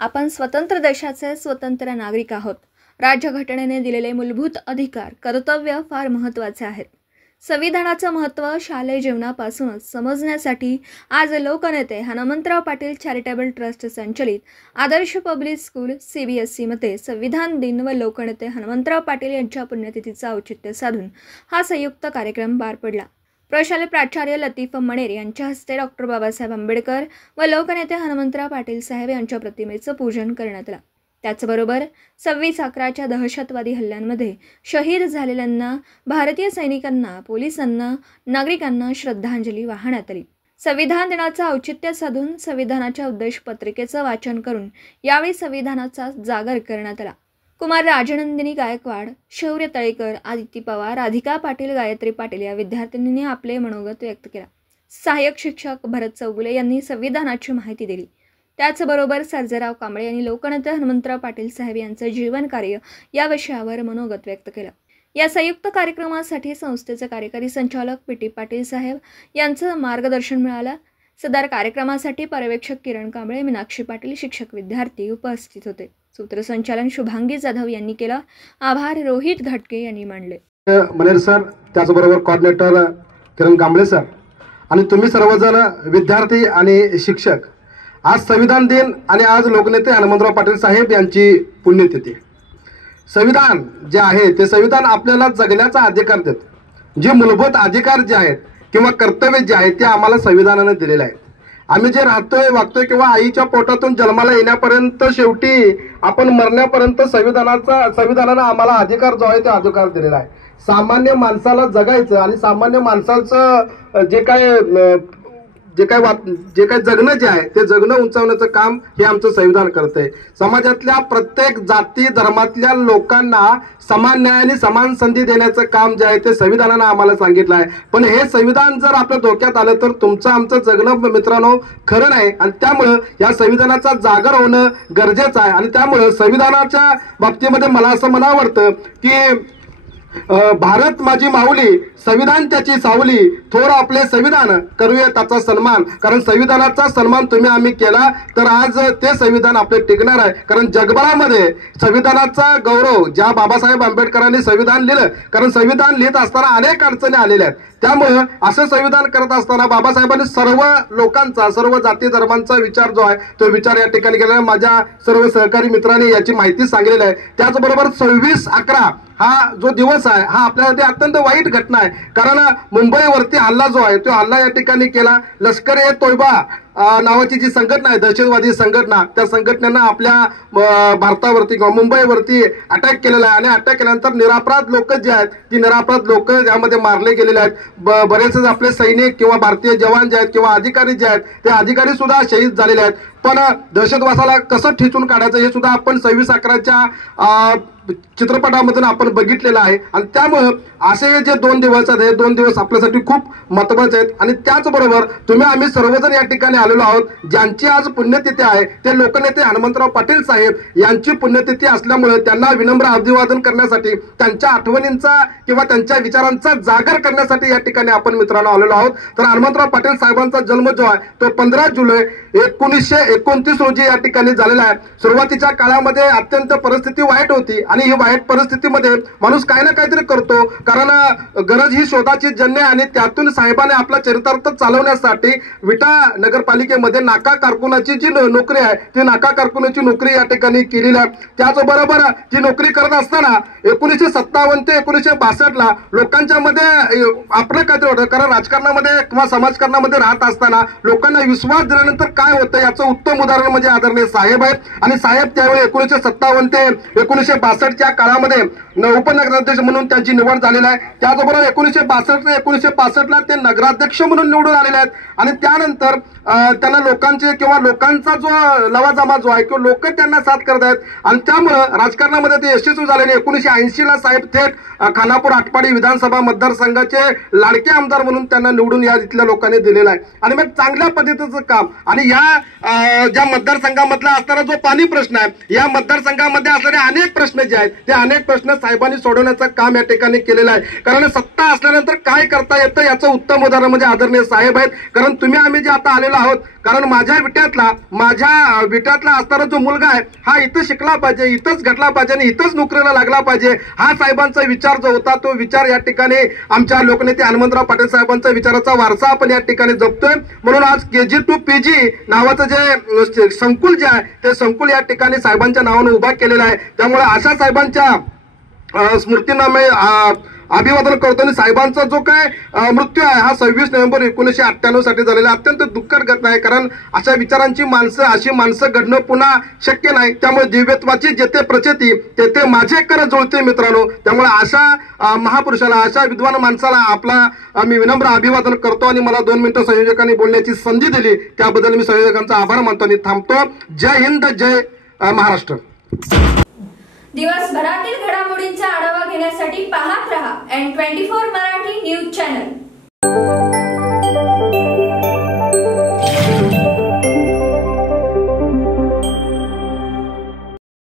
आपण स्वतंत्र देशाचे स्वतंत्र नागरिक आहोत। राज्यघटनेने दिलेले मूलभूत अधिकार, कर्तव्य फार महत्त्वाचे आहेत। संविधानाचं महत्त्व शालेय जीवनापासूनच समजण्यासाठी आज लोकनेते हनुमंतराव पाटील चॅरिटेबल ट्रस्ट संचलित आदर्श पब्लिक स्कूल CBSE मध्ये संविधान दिन व लोकनेते हनुमंतराव पाटील यांच्या पुण्यतिथीचा औचित्य साधून हा संयुक्त कार्यक्रम पार पडला। प्रशाले प्राचार्य लतीफ मणेर यांच्या हस्ते डॉक्टर बाबासाहेब आंबेडकर व लोकनेते हनुमंतराव पाटील साहेब यांच्या प्रतिमेचं पूजन करण्यात आलं। त्याचबरोबर 26/11च्या दहशतवादी हल्ल्यांमध्ये शहीद झालेल्यांना, भारतीय सैनिकांना, पोलिसांना, नागरिकांना श्रद्धांजली वाहण्यात आली। संविधान दिनाचं औचित्य साधून संविधानाच्या उद्देश पत्रिकेचं वाचन करून यावेळी संविधानाचा जागर करण्यात आला। कुमार राजनंदिनी गायकवाड, शौर्य तळेकर, आदिती पवार, राधिका पाटील, गायत्री पाटील या विद्यार्थिनींनी आपले मनोगत व्यक्त केला। सहाय्यक शिक्षक भरत चौगुले यांनी संविधानाची माहिती दिली। त्याचबरोबर सर्जेराव कांबळे यांनी लोकनेते हनुमंतराव पाटील साहेब यांचं जीवन कार्य या विषयावर मनोगत व्यक्त केलं। या संयुक्त कार्यक्रमासाठी संस्थेचे कार्यकारी संचालक PT पाटील साहेब यांचं मार्गदर्शन मिळालं। सदर कार्यक्रमासाठी पर्यवेक्षक किरण कांबळे, मीनाक्षी पाटील, शिक्षक विद्यार्थी उपस्थित होते। सूत्रसंचालन शुभांगी जाधव यांनी केलं। आभार रोहित घाटके यांनी मानले। मनेर सर, त्याचबरोबर कोऑर्डिनेटर किरण कांबळे सर आणि तुम्ही सर्वजण विद्यार्थी आणि शिक्षक, आज संविधान दिन आणि आज लोकनेते हनुमंतराव पाटील साहेब यांची पुण्यतिथी। संविधान जे आहे ते संविधान आपल्याला जगण्याचा अधिकार देतं। जे मूलभूत अधिकार जे आहेत किंवा कर्तव्य जे आहेत ते आम्हाला संविधानाने दिलेले आहेत। आम्ही जे राहतोय, वागतोय किंवा आईच्या पोटातून जन्माला येण्यापर्यंत, शेवटी आपण मरण्यापर्यंत संविधानाने आम्हाला अधिकार जो आहे तो अधिकार दिलेला आहे। सामान्य माणसाला जगायचं आणि सामान्य माणसाचं जे काय जगणं जे आहे ते जगणं उंचावण्याचं काम हे आमचं संविधान करतंय। समाजातल्या प्रत्येक जाती धर्मातल्या लोकांना समान न्याय आणि समान संधी देण्याचं काम जे आहे ते संविधानानं आम्हाला सांगितलं आहे। पण हे संविधान जर आपल्या डोक्यात आलं तर तुमचं आमचं जगणं मित्रांनो खरं नाही आणि त्यामुळं या संविधानाचा जागर होणं गरजेचं आहे। आणि त्यामुळं संविधानाच्या बाबतीमध्ये मला असं म्हणावं वाटतं की भारत माझी माऊली, संविधान त्याची सावली, थोर आपले संविधान करूया त्याचा सन्मान। कारण संविधानाचा सन्मान तुम्ही आम्ही केला तर आज ते संविधान आपले टिकणार आहे। कारण जगभरामध्ये संविधानाचा गौरव ज्या बाबासाहेब आंबेडकरांनी संविधान लिहिलं, कारण संविधान लिहित असताना अनेक अडचणी आलेल्या आहेत। त्यामुळे असं संविधान करत असताना बाबासाहेबांनी सर्व लोकांचा, सर्व जाती धर्मांचा विचार जो आहे तो विचार या ठिकाणी केलेला। माझ्या सर्व सहकारी मित्रांनी याची माहिती सांगितलेली आहे। त्याचबरोबर 26/11 हा जो दिवस आहे हा आपल्यासाठी अत्यंत वाईट घटना आहे। कारण मुंबईवरती हल्ला जो आहे तो हल्ला या ठिकाणी केला। लष्कर-ए-तोयबा नावाची जी संघटना आहे, दहशतवादी संघटना, त्या संघटनेनं आपल्या भारतावरती किंवा मुंबईवरती अटॅक केलेला आहे। आणि अटॅक केल्यानंतर निरापराध लोक जे आहेत ती निरापराध लोक यामध्ये मारले गेलेले आहेत। बरेचसे आपले सैनिक किंवा भारतीय जवान जे आहेत किंवा अधिकारी जे आहेत ते अधिकारी सुद्धा शहीद झालेले आहेत। पण दहशतवादाला कसं ठेचून काढायचं हे सुद्धा आपण 26/11च्या चित्रपटामधून आपण बघितलेलं आहे। आणि त्यामुळे असे जे 2 दिवस आहेत हे 2 दिवस आपल्यासाठी खूप महत्त्वाचे आहेत। आणि त्याचबरोबर तुम्ही आम्ही सर्वजण या ठिकाणी आलेलो आहोत, ज्यांची आज पुण्यतिथी आहे ते लोकनेते हनुमंतराव पाटील साहेब यांची पुण्यतिथी असल्यामुळे त्यांना विनम्र अभिवादन करण्यासाठी, त्यांच्या आठवणींचा किंवा त्यांच्या विचारांचा जागर करण्यासाठी या ठिकाणी आपण मित्रांनो आलेलो आहोत। तर हनुमंतराव पाटील साहेबांचा जन्म जो आहे तो 15 जुलै 1929 रोजी या ठिकाणी झालेला आहे। सुरुवातीच्या काळामध्ये अत्यंत परिस्थिती वाईट होती आणि ही वाईट परिस्थितीमध्ये माणूस काही ना काहीतरी करतो, कारण गरज ही शोधाची जन्य। आणि त्यातून साहेबांनी आपला चरितार्थ चालवण्यासाठी विटा नगरपालिकेमध्ये नाका कारकुनाची जी नोकरी आहे ती नाका कारकुनाची नोकरी या ठिकाणी केलेली आहे। त्याचबरोबर ती नोकरी करत असताना 1957 ते 1962 लोकांच्या मध्ये आपलं काहीतरी होतं, कारण राजकारणामध्ये किंवा समाजकारणामध्ये राहत असताना लोकांना विश्वास दिल्यानंतर काय होतं याचं उत्तम उदाहरण म्हणजे आदरणीय साहेब आहेत। आणि साहेब त्यावेळी 1957 ते 1962च्या काळामध्ये उपनगराध्यक्ष म्हणून त्यांची निवड झालेली आहे। त्याचबरोबर 1962 ते 1965 ते नगराध्यक्ष म्हणून निवडून आलेले आहेत। आणि त्यानंतर त्यांना लोकांचे किंवा लोकांचा जो लवाजमा जो आहे किंवा लोक त्यांना साथ करत आहेत आणि त्यामुळं राजकारणामध्ये ते यशस्वी झालेले। 1980ला साहेब थेट खानापूर आटपाडी विधानसभा मतदारसंघाचे लाडके आमदार म्हणून त्यांना निवडून या इथल्या लोकांनी दिलेलं आहे। आणि मग चांगल्या पद्धतीचं काम आणि या ज्या मतदारसंघामधला असणारा जो पाणी प्रश्न आहे, या मतदारसंघामध्ये असणारे अनेक प्रश्न जे आहेत ते अनेक प्रश्न साहेबांनी सोडवण्याचं काम या ठिकाणी केलेलं आहे. कारण सत्ता असल्यानंतर काय करता येतं याचं उत्तम उदाहरण म्हणजे आदरणीय साहेब आहेत. कारण तुम्ही आम्ही जे आता आलेलो आहोत, कारण माझ्या विट्यातला असणारा जो मुलगा आहे हा इथं शिकला पाहिजे, इथंच घडला पाहिजे आणि इथंच नोकरीला लागला पाहिजे, हा साहेबांचा विचार जो होता तो विचार या ठिकाणी आमच्या लोकनेते हनुमंतराव पाटील साहेबांचा विचाराचा वारसा आपण या ठिकाणी जपतोय. म्हणून आज KG to PG नावाचं जे संकुल जे आहे ते संकुल या ठिकाणी साहेबांच्या नावाने उभा केलेलं आहे. त्यामुळे अशा साहेबांच्या स्मृतींना मी अभिवादन करतो. आणि साहेबांचा जो काय मृत्यू आहे हा 26 नोव्हेंबर 1998 साठी झालेला अत्यंत दुःखद घटना आहे. कारण अशा विचारांची अशी माणसं घडणं पुन्हा शक्य नाही. त्यामुळे दिव्यत्वाची जेथे प्रचिती तेथे माझे कर जुळते मित्रांनो. त्यामुळे अशा महापुरुषाला, अशा विद्वान माणसाला मी विनम्र अभिवादन करतो. आणि मला 2 मिनिटं संयोजकांनी बोलण्याची संधी दिली त्याबद्दल मी संयोजकांचा आभार मानतो आणि थांबतो. जय हिंद, जय महाराष्ट्र. दिवसभरातील घडामोडींचा आढावा घेण्यासाठी पाहत रहा N24 मराठी न्यूज चॅनल.